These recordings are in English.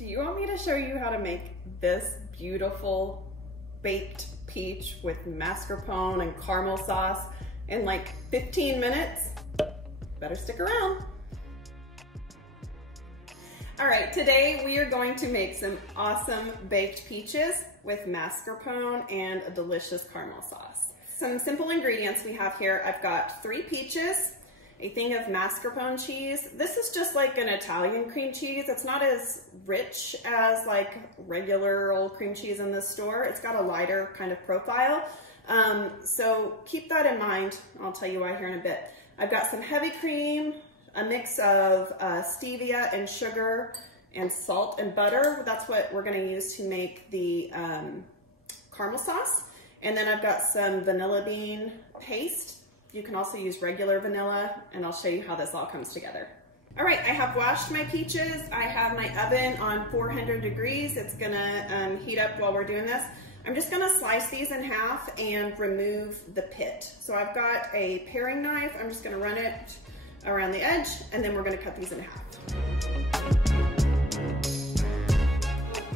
Do you want me to show you how to make this beautiful baked peach with mascarpone and caramel sauce in like 15 minutes? Better stick around. All right, today we are going to make some awesome baked peaches with mascarpone and a delicious caramel sauce. Some simple ingredients we have here. I've got 3 peaches, a thing of mascarpone cheese. This is just like an Italian cream cheese. It's not as rich as like regular old cream cheese in the store. It's got a lighter kind of profile. So keep that in mind. I'll tell you why here in a bit. I've got some heavy cream, a mix of stevia and sugar and salt and butter. That's what we're gonna use to make the caramel sauce. And then I've got some vanilla bean paste. You can also use regular vanilla, and I'll show you how this all comes together. All right, I have washed my peaches. I have my oven on 400 degrees. It's gonna heat up while we're doing this. I'm just gonna slice these in half and remove the pit. So I've got a paring knife. I'm just gonna run it around the edge, and then we're gonna cut these in half.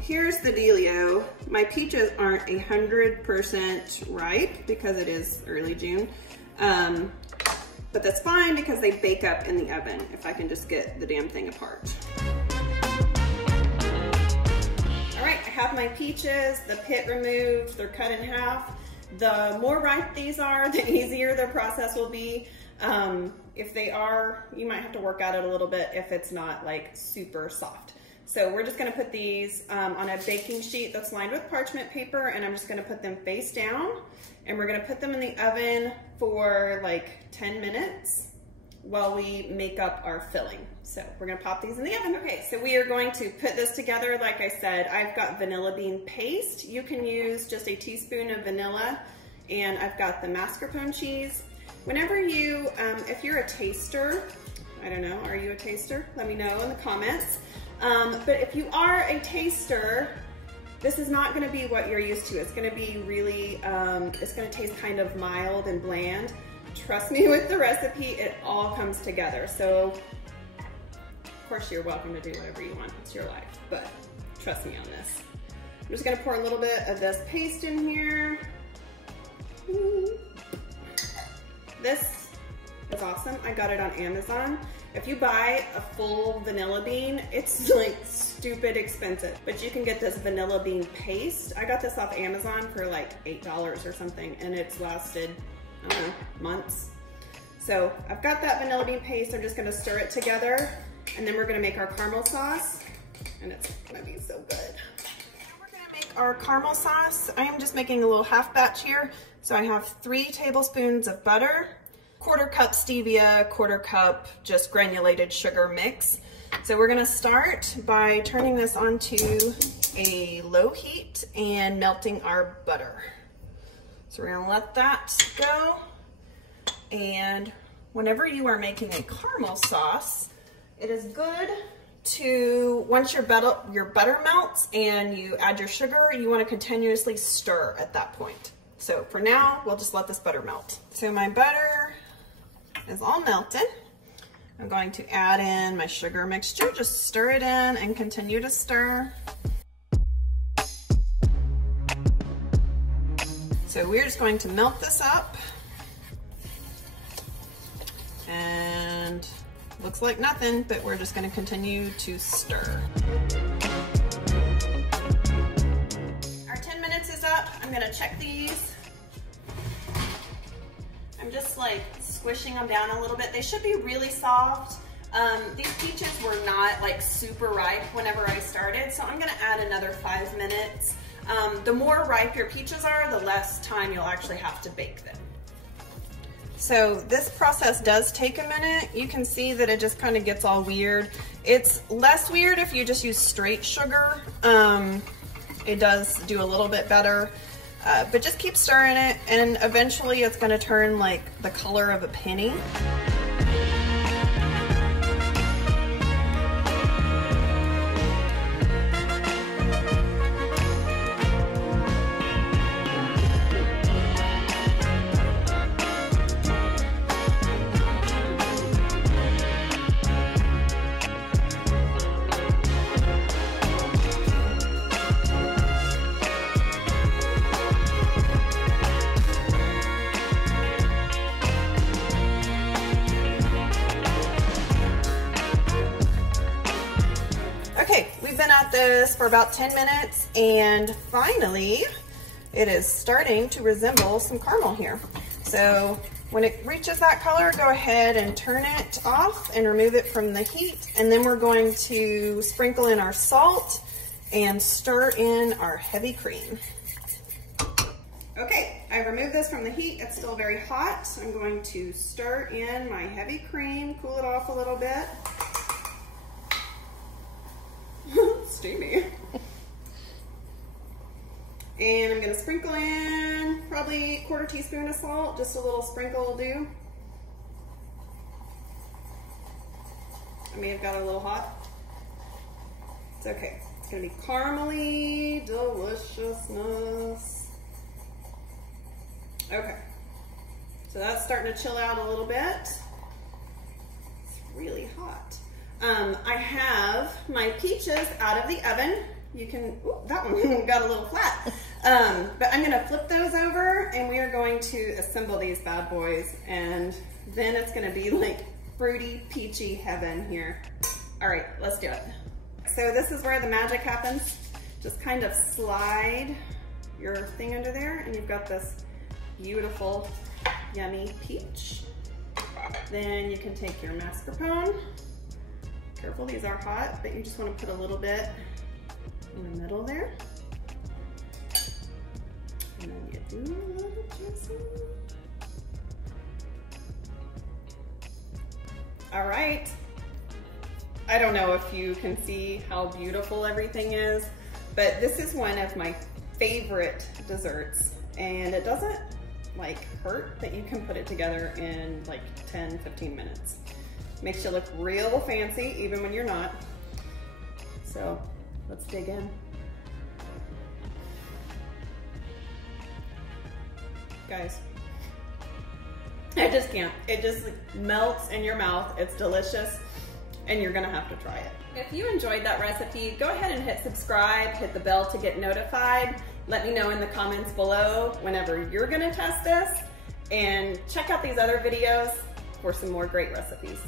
Here's the dealio. My peaches aren't 100% ripe because it is early June. But that's fine because they bake up in the oven if I can just get the damn thing apart. All right, I have my peaches, the pit removed, they're cut in half. The more ripe these are, the easier the process will be. If they are, you might have to work at it a little bit if it's not like super soft. So we're just gonna put these on a baking sheet that's lined with parchment paper, and I'm just gonna put them face down, and we're gonna put them in the oven for like 10 minutes while we make up our filling. So we're gonna pop these in the oven. Okay, so we are going to put this together. Like I said, I've got vanilla bean paste. You can use just a teaspoon of vanilla, and I've got the mascarpone cheese. Whenever you, if you're a taster, I don't know, are you a taster? Let me know in the comments. But if you are a taster, this is not gonna be what you're used to. It's gonna be really, it's gonna taste kind of mild and bland. Trust me with the recipe, it all comes together. So, of course you're welcome to do whatever you want, it's your life, but trust me on this. I'm just gonna pour a little bit of this paste in here. This is awesome, I got it on Amazon. If you buy a full vanilla bean, it's like stupid expensive, but you can get this vanilla bean paste. I got this off Amazon for like $8 or something, and it's lasted, I don't know, months. So I've got that vanilla bean paste. I'm just gonna stir it together, and then we're gonna make our caramel sauce, and it's gonna be so good. We're gonna make our caramel sauce. I am just making a little half batch here. So I have 3 tablespoons of butter, 1/4 cup stevia, 1/4 cup just granulated sugar mix. So we're gonna start by turning this onto a low heat and melting our butter. So we're gonna let that go. And whenever you are making a caramel sauce, it is good to, once your butter melts and you add your sugar, you wanna continuously stir at that point. So for now, we'll just let this butter melt. So my butter is all melted. I'm going to add in my sugar mixture, just stir it in and continue to stir. So we're just going to melt this up, and looks like nothing, but we're just going to continue to stir. Our 10 minutes is up. I'm going to check these. I'm just like squishing them down a little bit. They should be really soft. These peaches were not like super ripe whenever I started, so I'm gonna add another 5 minutes. The more ripe your peaches are, the less time you'll actually have to bake them. So this process does take a minute. You can see that it just kind of gets all weird. It's less weird if you just use straight sugar. It does do a little bit better. But just keep stirring it, and eventually it's gonna turn like the color of a penny. we've been at this for about 10 minutes and finally it is starting to resemble some caramel here. So when it reaches that color, go ahead and turn it off and remove it from the heat. And then we're going to sprinkle in our salt and stir in our heavy cream. Okay, I removed this from the heat. It's still very hot. I'm going to stir in my heavy cream, cool it off a little bit. Steamy. And I'm gonna sprinkle in probably 1/4 teaspoon of salt, just a little sprinkle will do. I may have got a little hot. It's okay. It's gonna be caramely deliciousness. Okay, so that's starting to chill out a little bit. It's really hot. I have my peaches out of the oven. You can, ooh, that one got a little flat. But I'm gonna flip those over and we are going to assemble these bad boys, and then it's gonna be like fruity, peachy heaven here. All right, let's do it. So this is where the magic happens. Just kind of slide your thing under there and you've got this beautiful, yummy peach. Then you can take your mascarpone. Careful, these are hot, but you just want to put a little bit in the middle there. And then you do a little juicy. All right. I don't know if you can see how beautiful everything is, but this is one of my favorite desserts, and it doesn't like hurt that you can put it together in like 10-15 minutes. Makes you look real fancy even when you're not. So let's dig in. Guys, I just can't. It just like melts in your mouth. It's delicious and you're gonna have to try it. If you enjoyed that recipe, go ahead and hit subscribe, hit the bell to get notified. Let me know in the comments below whenever you're gonna test this, and check out these other videos for some more great recipes.